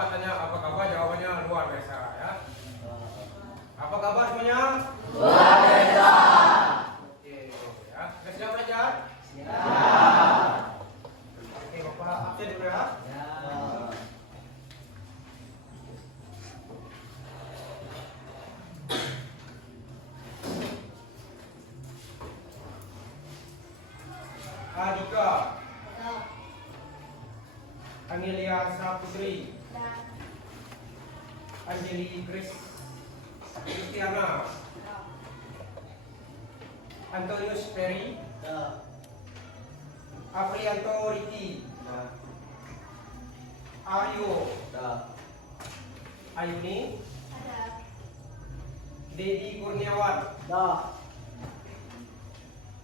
Bapak tanya apa kabar, jawabannya luar biasa ya. Apa kabar semuanya? Luar biasa. Oke ya. Sudah siap belajar? Siap. Oke Bapak absen dulu ya. Adika, Amelia Saputri, Anjeli Kristiana, Antonius Ferry, Aprianto Riki, Aryo, Ayuni, Dedi Kurniawan,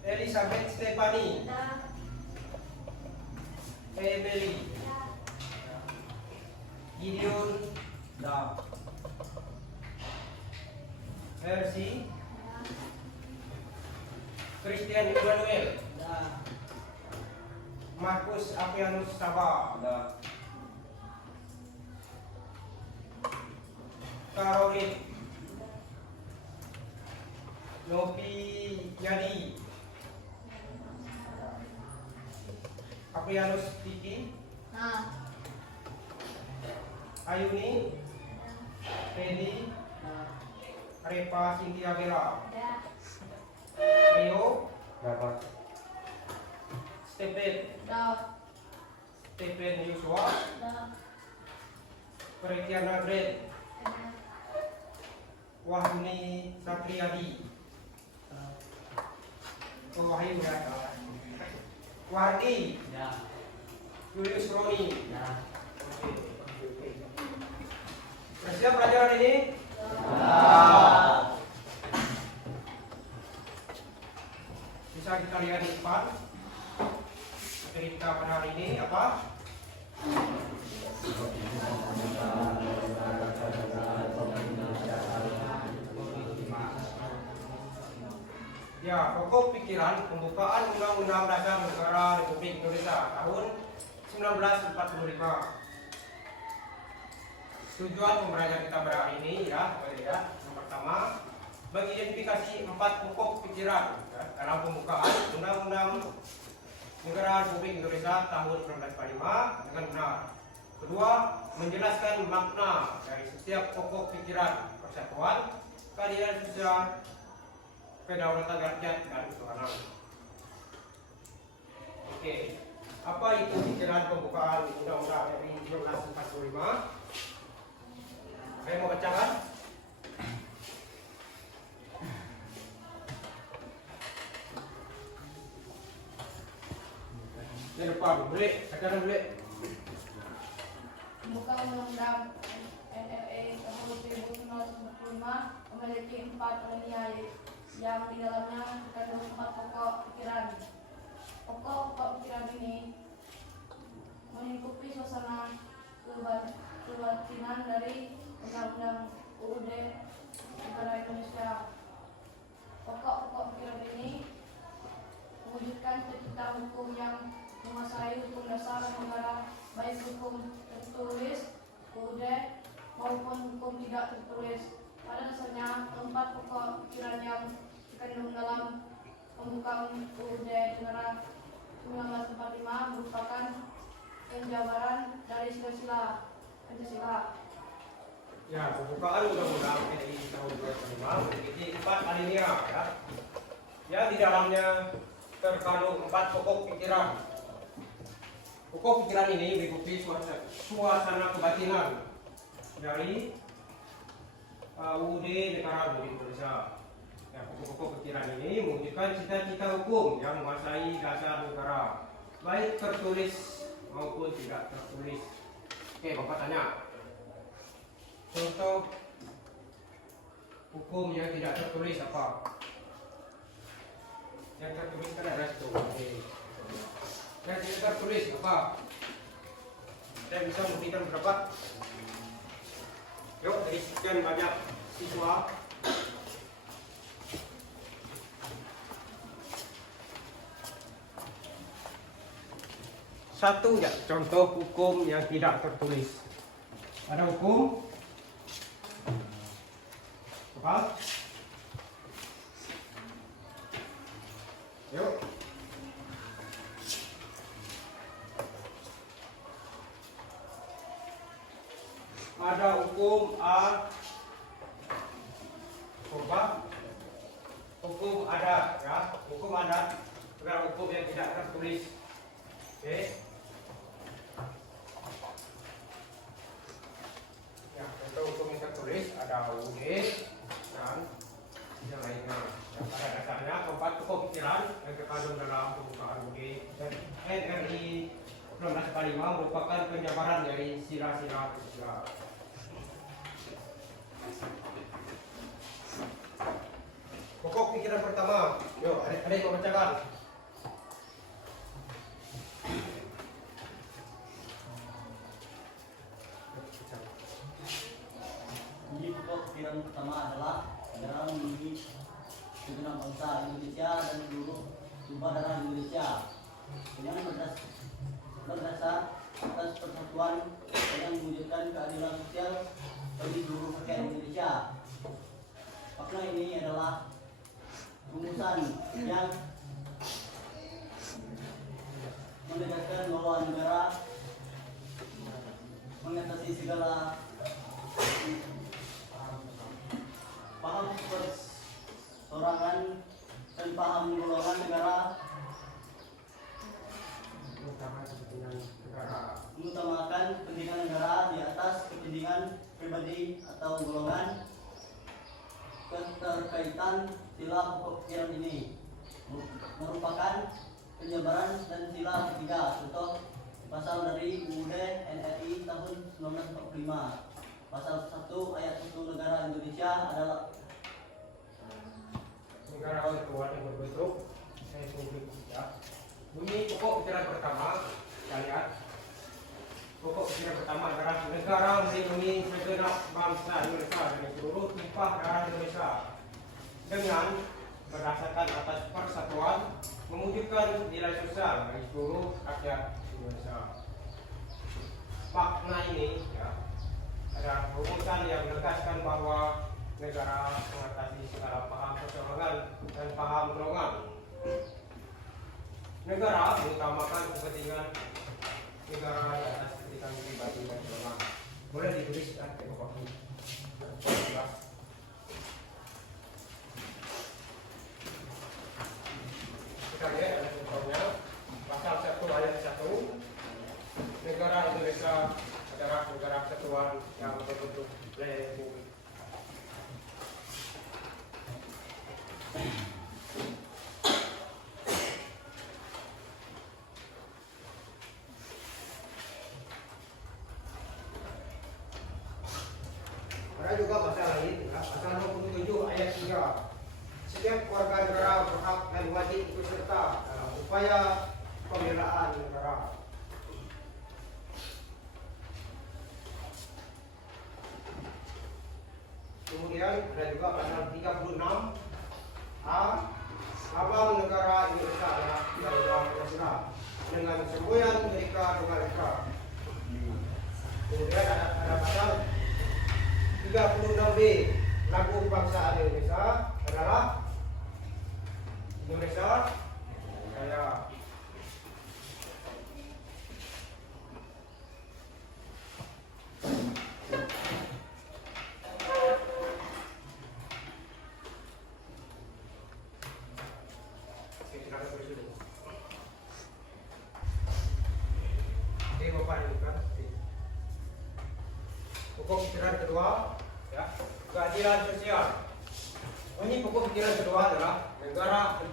Elizabeth Stefani, Emily, Gideon, Mercy, Christian Emmanuel, Markus Apianus Sabah, Caroline, Novi Yadi, Apianus Tiki, Ayuni, Fedi, Repa Cynthia Bella, Rio, Stephen Yusua, Perikiana Gret, Wahyuni Satriadi, Wahyu ya, Wardi, Julius Roni. Siap pelajaran ini? Bisa kita lihat di depan. Cerita pada hari ini apa? Ya, pokok pikiran pembukaan Undang-Undang Dasar Negara Republik Indonesia tahun 1945. Tujuan pembelajaran kita pada hari ini ya, yang pertama mengidentifikasi 4 pokok pikiran ya, dalam pembukaan Undang-Undang Negara Republik Indonesia tahun 1945 dengan benar. Kedua, menjelaskan makna dari setiap pokok pikiran persatuan, keadilan sosial, kedaulatan rakyat dan ketuhanan. Oke, apa itu pikiran pembukaan Undang-Undang RI 1945? Saya mau bacakan. Ini depan, boleh, sekarang boleh. Pembukaan Undang-Undang NRE tahun 1945 memiliki 4 alinea yang di dalamnya terkandung 4 pokok pikiran. Pokok pikiran ini melingkupi suasana kebatinan dari Undang-Undang UUD Negara Indonesia. Pokok pikiran ini mewujudkan cita-cita hukum yang menguasai hukum dasar negara, baik hukum tertulis UUD maupun hukum tidak tertulis. Pada dasarnya, keempat pokok pikiran yang dikandung dalam pembukaan UUD Negara 1945 merupakan penjabaran dari Pancasila. Ya, pembukaan Undang-Undang RI tahun 2005 memiliki 4 alinea ya. Ya, di dalamnya terkandung 4 pokok pikiran. Pokok pikiran ini meliputi suasana kebatinan dari UUD Negara Republik Indonesia. Ya, pokok pikiran ini mewujudkan cita-cita hukum yang menguasai dasar negara, baik tertulis maupun tidak tertulis. Oke, Bapak tanya. Contoh hukum yang tidak tertulis apa? Yang tertulis kan ada itu. Yang tidak tertulis apa? Saya bisa memberikan berapa? Yuk, dari sekian banyak siswa. Satu ya, contoh hukum yang tidak tertulis. Ada hukum apa? Yuk. Ada hukum apa? Hukum adat, ya. Hukum adat adalah hukum yang tidak tertulis. Oke. Ya, untuk hukum yang tertulis ada UUD dan yang lainnya. Yang pada dasarnya keempat pokok pikiran yang terkandung dalam pembukaan UUD dan NRI 1945 merupakan penjabaran dari sila-sila Pancasila. Pokok pikiran pertama, yuk, ada yang mau bacakan? Jadi pokok pikiran pertama adalah negara memiliki segenap bangsa Indonesia dan seluruh tumpah darah Indonesia dengan berdasar atas persatuan yang mewujudkan keadilan sosial bagi seluruh rakyat Indonesia. Makna ini adalah rumusan yang menegaskan bahwa negara mengatasi segala paham persorangan dan paham golongan negara, mengutamakan kepentingan negara di atas kepentingan pribadi atau golongan. Keterkaitan sila pokok pikiran ini merupakan penjabaran dan sila ketiga. Contoh pasal dari UUD NRI tahun 1945. Pasal 1 ayat 1 negara Indonesia adalah negara kesatuan yang berbentuk Republik Indonesia. Bunyi pokok pikiran pertama, kita lihat. Pokok pikiran pertama adalah negara melindungi segenap bangsa Indonesia dan seluruh tumpah darah Indonesia dengan berdasarkan atas persatuan mewujudkan nilai sosial bagi seluruh rakyat Indonesia. Makna ini ya, ada rumusan yang menegaskan bahwa negara mengatasi segala paham persoalan dan paham golongan. Negara mengutamakan kepentingan negara di atas kepentingan pribadi dan golongan. Boleh ditulis kan pokok ini. Kita lihat ada contohnya. Pasal 1 ayat 1. Negara Indonesia adalah negara kesatuan yang berbentuk republik. Ada juga pasal lain, pasal 27 ayat 3. Setiap warga negara berhak dan wajib ikut serta dalam upaya pembelaan negara. Kemudian ada juga pasal 36 A. Abang negara Indonesia adalah negara Pancasila dengan semboyan Merdeka Tunggal Ika. Kemudian ada pasal 36B. Lagu kebangsaan Indonesia adalah Indonesia Raya. Pokok pikiran kedua, ya, keadilan sosial. Ini pokok pikiran kedua adalah negara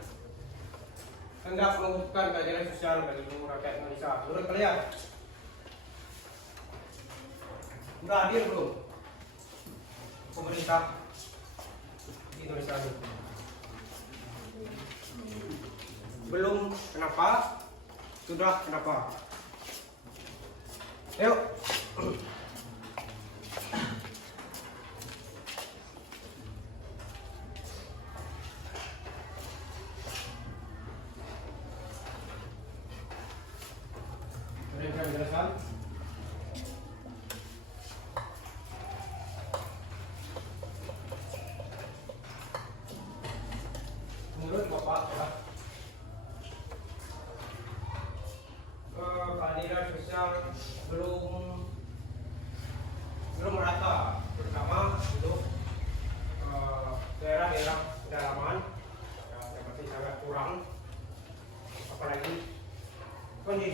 hendak mewujudkan keadilan sosial bagi seluruh rakyat Indonesia. Menurut kalian, sudah adil belum pemerintah di Indonesia ini? Belum, kenapa? Sudah, kenapa? Yuk. Penjelasan.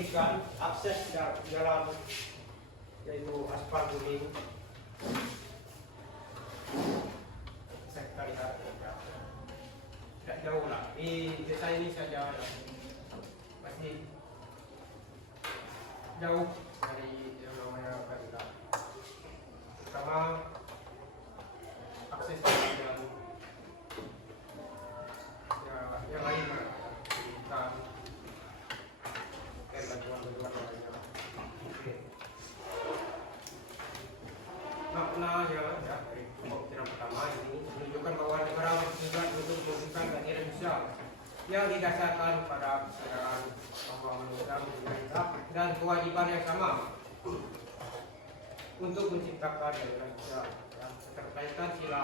membersihkan akses jalan yaitu aspal kuning. Bisa kita lihat ya. Tidak jauh lah di desa ini saja masih jauh dari yang namanya Kadila. Pertama akses jalan ya, yang lain kita bantuan lainnya. Oke. Maknanya ya dari pokok pertama ini menunjukkan bahwa negara bertujuan untuk mewujudkan keadilan sosial yang didasarkan pada kesadaran bahwa manusia mempunyai hak dan kewajiban yang sama untuk menciptakan keadilan sosial. Ya, keterkaitan sila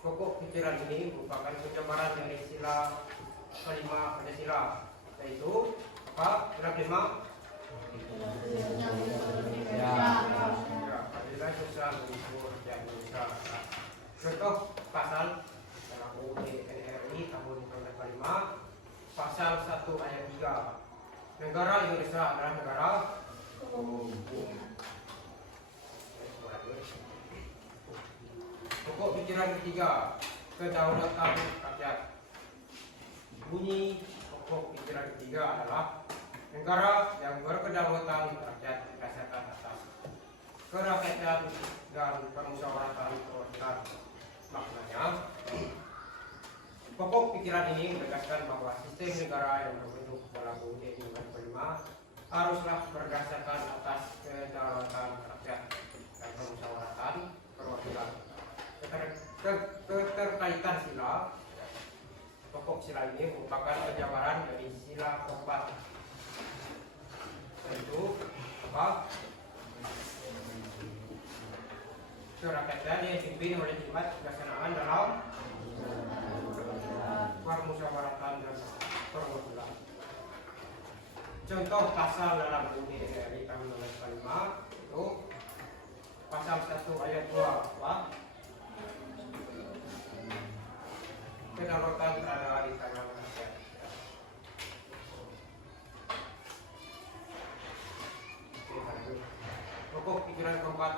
pokok pikiran ini merupakan penjabaran dari sila kelima Pancasila, yaitu apa? Sila kelima keadilan sosial untuk rakyat Indonesia. Contoh pasal dalam UUD NRI tahun 1945 pasal 1 ayat 3, negara Indonesia adalah negara hukum. Pokok pikiran ketiga, kedaulatan rakyat. Bunyi pokok pikiran ketiga adalah negara yang berkedaulatan rakyat berdasarkan atas kerakyatan dan permusyawaratan perwakilan. Maknanya, pokok pikiran ini menegaskan bahwa sistem negara yang berbentuk dalam UUD 1945 haruslah berdasarkan atas kedaulatan rakyat dan permusyawaratan perwakilan. Keterkaitan sila pokok sila ini merupakan penjabaran dari sila keempat, yaitu apa? Kerakyatan yang dipimpin oleh hikmat kebijaksanaan dalam permusyawaratan dan perwakilan. Contoh pasal dalam UUD NRI tahun 1945 itu pasal 1 ayat 2 apa? Kedaulatan berada di tangan rakyat. Pokok pikiran keempat,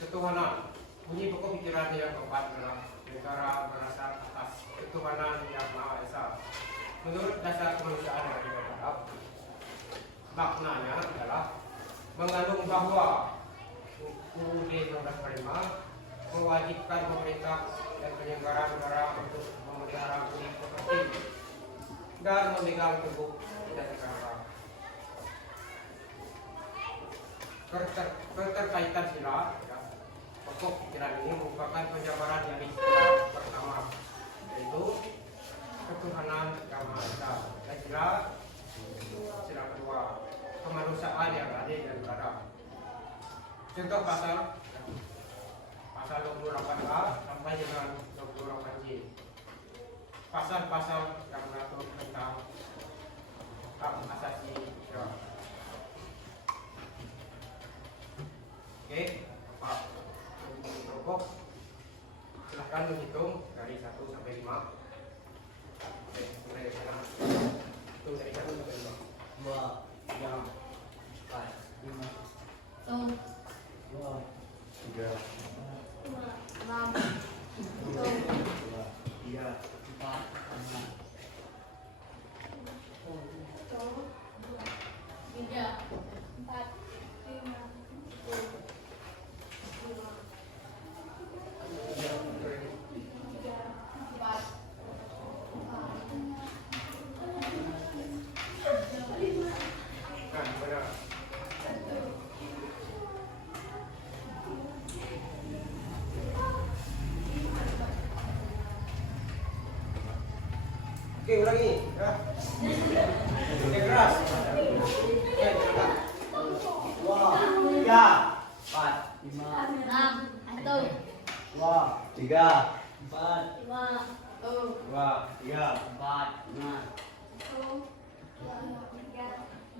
ketuhanan. Bunyi pokok pikiran yang keempat adalah negara berdasar atas ketuhanan yang Maha Esa menurut dasar kemanusiaan yang beragam. Maknanya adalah mengandung bahwa UUD 1945 mewajibkan pemerintah dan penyelenggara negara untuk memelihara bumi properti dan memegang teguh tidak negara. Keterkaitan sila ya, pokok pikiran ini merupakan penjabaran dari sila pertama, yaitu ketuhanan yang Maha Esa, dan sila kedua, kemanusiaan yang adil dan beradab. Contoh pasal 28A sampai dengan 28J, pasal-pasal yang mengatur tentang hak asasi manusia. Oke, Pak Rokok, silahkan menghitung dari 1 sampai 5. Oke, mulai dari sana. Hitung dari 1 sampai 5. 2, 3, 4, 5, 2, 3, 6, 2, 3, 4, 5. 3, 4, 5, 10. Oke, ulangi ya. Oke, keras. Oke, silakan. 2, 3, 4, 5, 2, 3,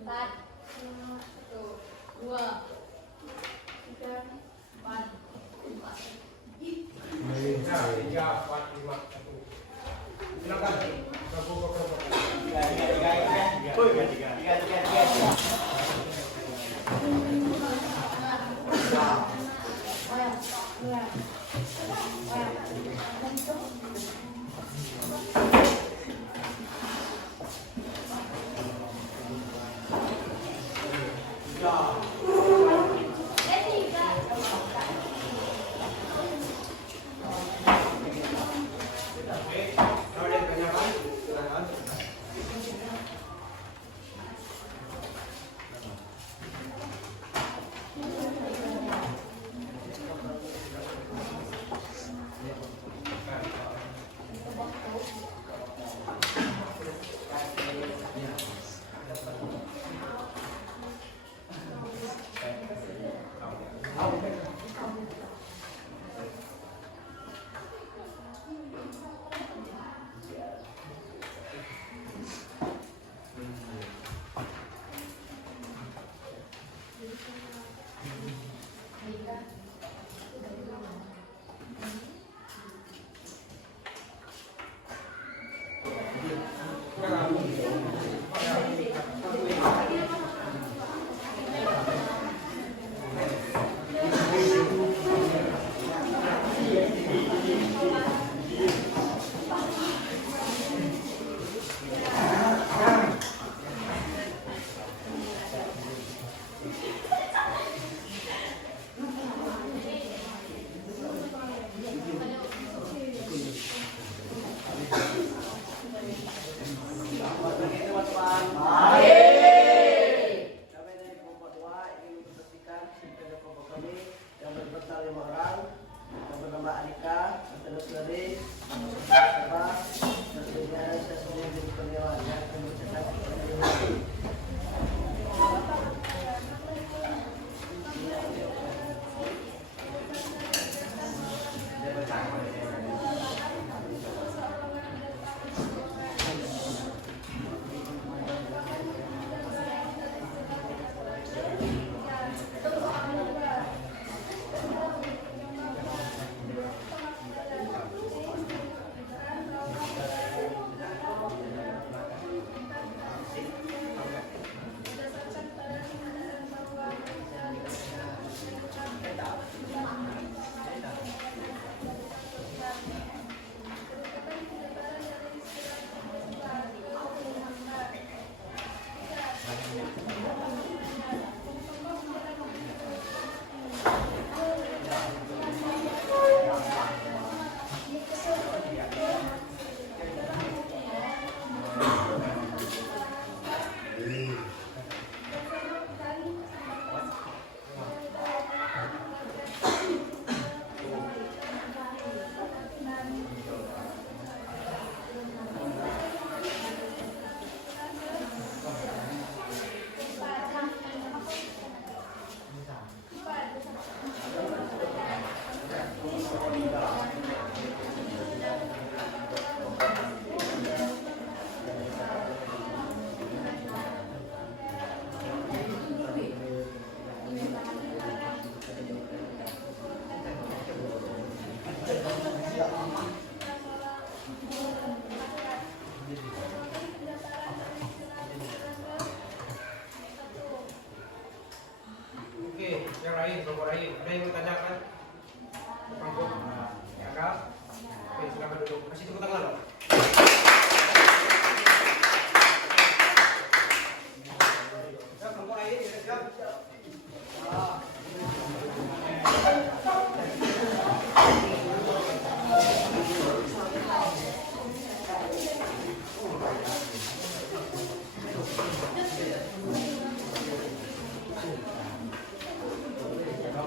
4, 2, 3, 4, 5. Ya, 3, 4, 5, 1. Silakan. 3, 3, 3, 3, 3, 3, 3, 3, 3, 3. Mbak Anika, terus dari apa? Tentunya saya sendiri di penilaian yang mencetak penilaian. Oke, yang lain, nomor lain. Ada yang bertanyakan? Mangkuk. Ya, Kak? Oke, silakan duduk. Kasih tepuk tangan, loh. Ya, nomor lain, ya, siap.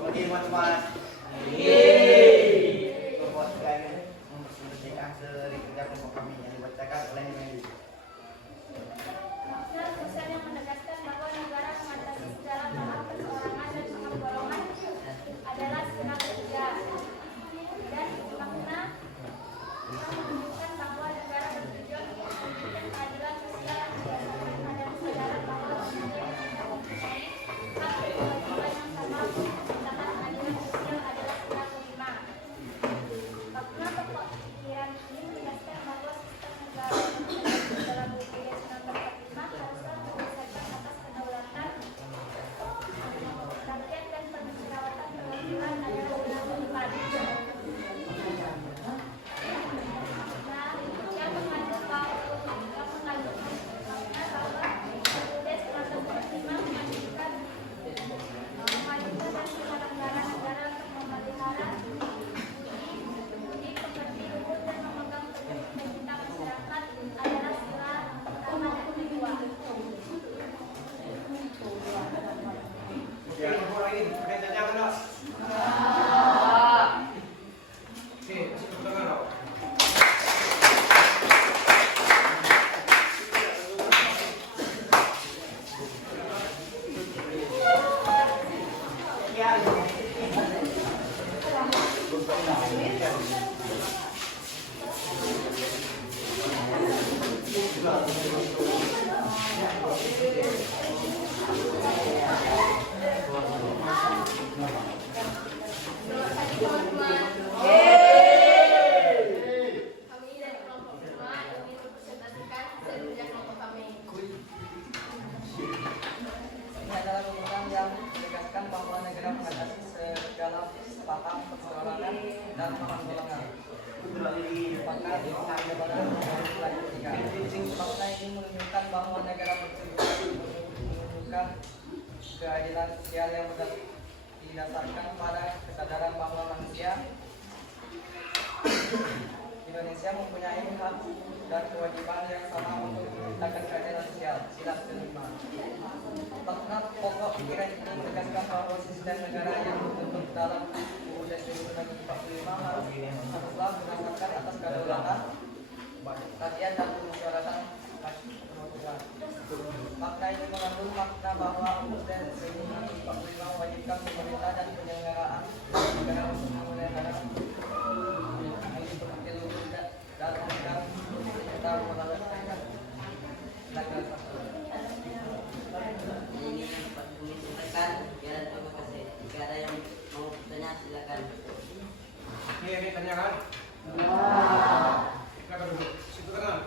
Oke teman-teman. Membuat kalian mempersembahkan seri kerja kelompok kami yang dibacakan oleh Meli. Makna tulisan yang menegaskan bahwa negara mengatasi segala hal perseorangan dan golongan adalah segenap ketiga. Dan makna menunjukkan bahwa negara bertujuan untuk mewujudkan keadilan sosial berdasarkan pada kesadaran bahwa manusia mempunyai hak dan kewajiban yang sama untuk menciptakan keadilan sosial adalah segenap kelima. Makna pokok pikiran ini menegaskan bahwa sistem negara yang terdapat dalam UUD 1945 haruslah berdasarkan atas kedaulatan rakyat dan permusyawaratan perwakilan adalah segenap kelima. Nah, yang mengandung makna bahwa UUD 1945 memajukan dan penyelenggaraan negara untuk memelihara budi pekerti luhur dan memegang teguh cita masyarakat adalah sila pertama dan kedua. Ya, nomor lain. Ada yang tanyakan, loh? Oke, kasih tepuk tangan, loh. Kami dari kelompok 5 ingin mempresentasikan hasil kerja kelompok kami. Ini adalah rumusan yang menegaskan bahwa negara mengatasi segala paham persoalan dan paham golongan. Makna pengajaran selain ketiga. Makna ini menunjukkan bahwa negara menunjukkan keadilan sosial yang didasarkan pada kesadaran bahwa manusia Indonesia mempunyai hak dan kewajiban yang sama untuk menciptakan keadilan sosial. Sila kelima. Makna pokok pikiran ini menegaskan bahwa sistem negara yang terbentuk dalam UUD 1945 harus ini tanya kan? Silakan duduk. Situ kanan.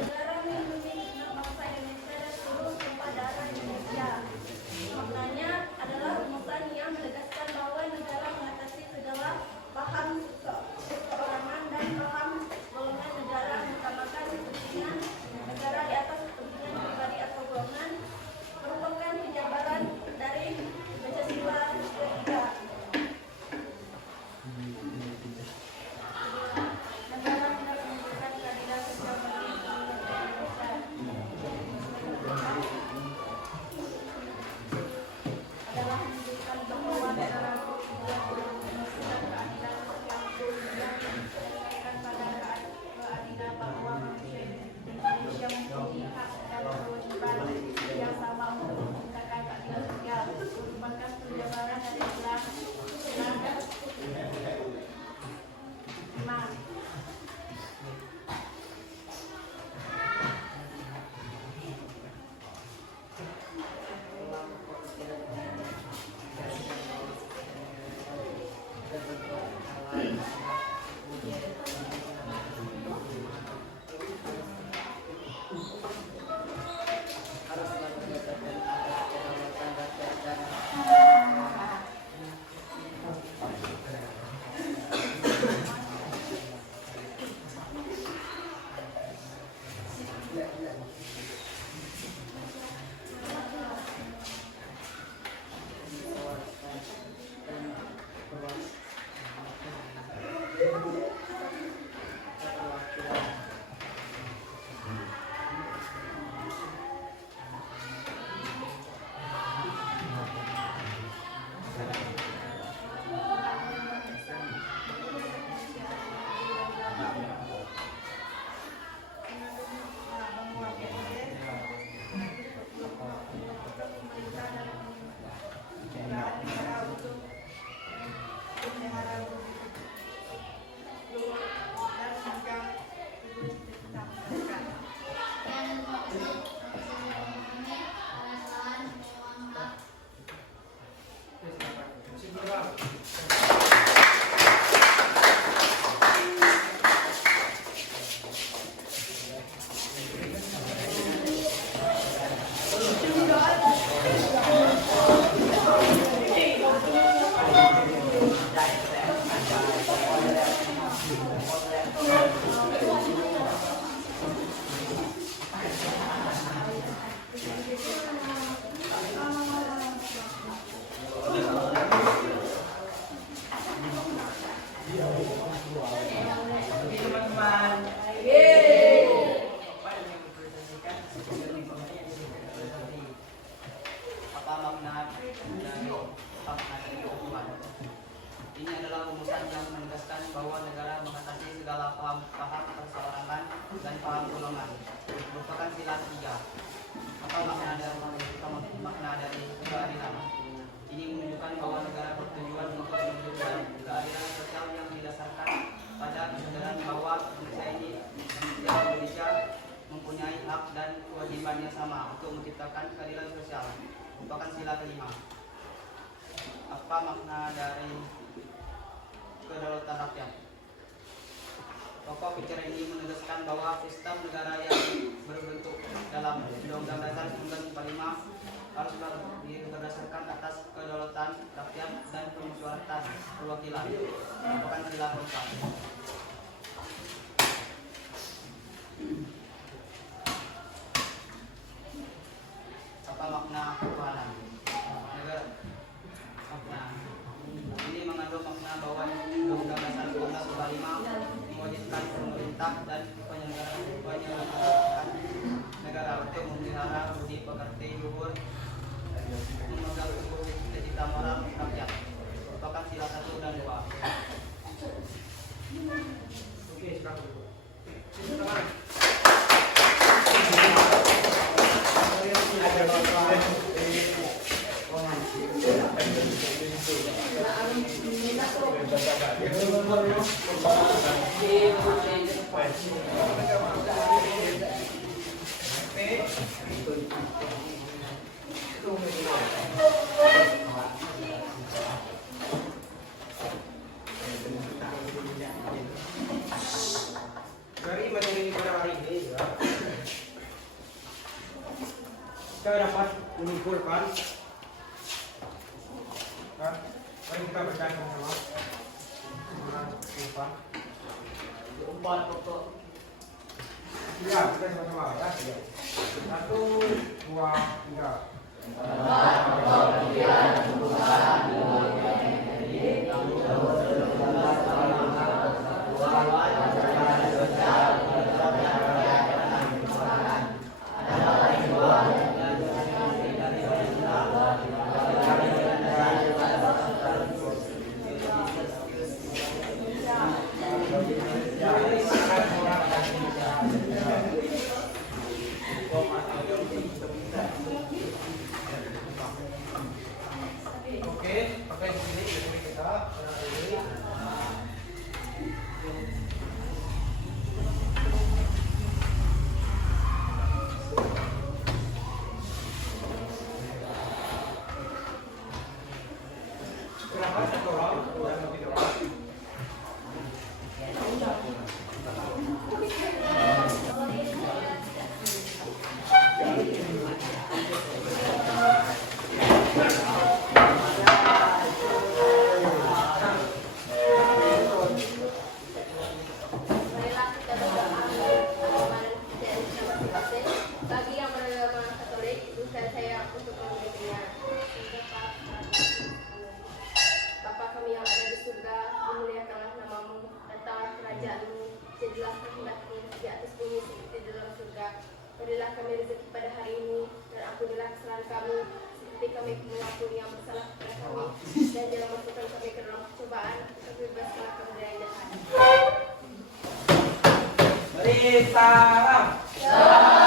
Negara melindungi bangsa Indonesia dan seluruh tumpah darah Indonesia. Maknanya adalah rumusan yang menegaskan bahwa negara mengatasi segala paham perorangan dan paham golongan negara, mengutamakan kepentingan negara di atas kepentingan pribadi atau golongan, merupakan penjabaran dari Pancasila ketiga. Negara hendak menunjukkan keadilan sosial bagi seluruh rakyat Indonesia. Adalah menunjukkan bahwa negara bertujuan untuk memastikan keadilan sosial yang didasarkan pada keadilan bahwa manusia Indonesia mempunyai hak dan kewajiban yang sama untuk menciptakan keadilan sosial. Merupakan penjabaran dari Islam. Apa makna dari hukuman? Ini adalah rumusan yang menegaskan bahwa negara mengatasi segala paham perseorangan dan paham golongan. Merupakan sila ketiga. Apa makna dari keadilan? Ini menunjukkan bahwa negara bertujuan untuk menunjukkan keadilan sosial yang didasarkan pada kesadaran bahwa Indonesia mempunyai hak dan kewajiban yang sama untuk menciptakan keadilan sosial. Merupakan sila kelima. Apa makna dari kedaulatan rakyat? Pokok pikiran ini menegaskan bahwa sistem negara yang berbentuk dalam Undang-Undang Dasar 1945 haruslah berdasarkan atas kedaulatan rakyat dan kemusyawaratan perwakilan. Merupakan sila keempat. Apa makna ketuhanan? Makna ini mengandung makna bahwa Undang-Undang Dasar 1945 mewajibkan pemerintah dan penyelenggara negara untuk memelihara budi pekerti luhur, memegang teguh etika moral Dari materi pada hari ini ya, kita dapat menyimpulkan. Kan? Mari kita baca sama-sama. Empat pokok. Ya, kita sama-sama ya. 1, 2, 3. Oke, pakai di sini jadi kita ini. Kenapa satu orang dan lebih orang? Marilah kita berdoa agar dari kita masing-masing. Bagi yang beragama Katolik, bukan saya untuk memilikinya. Bapa kami yang ada di surga, dimuliakanlah namamu, datanglah kerajaanmu, jadilah kehendakmu di atas bumi seperti di dalam surga. Berilah kami rezeki pada hari ini, dan ampunilah kesalahan kami, seperti kami mengampuni yang bersalah kepada kami, dan jangan masukkan kami ke dalam percobaan, tetapi bebaskanlah kami dari yang jahat. Mari salam.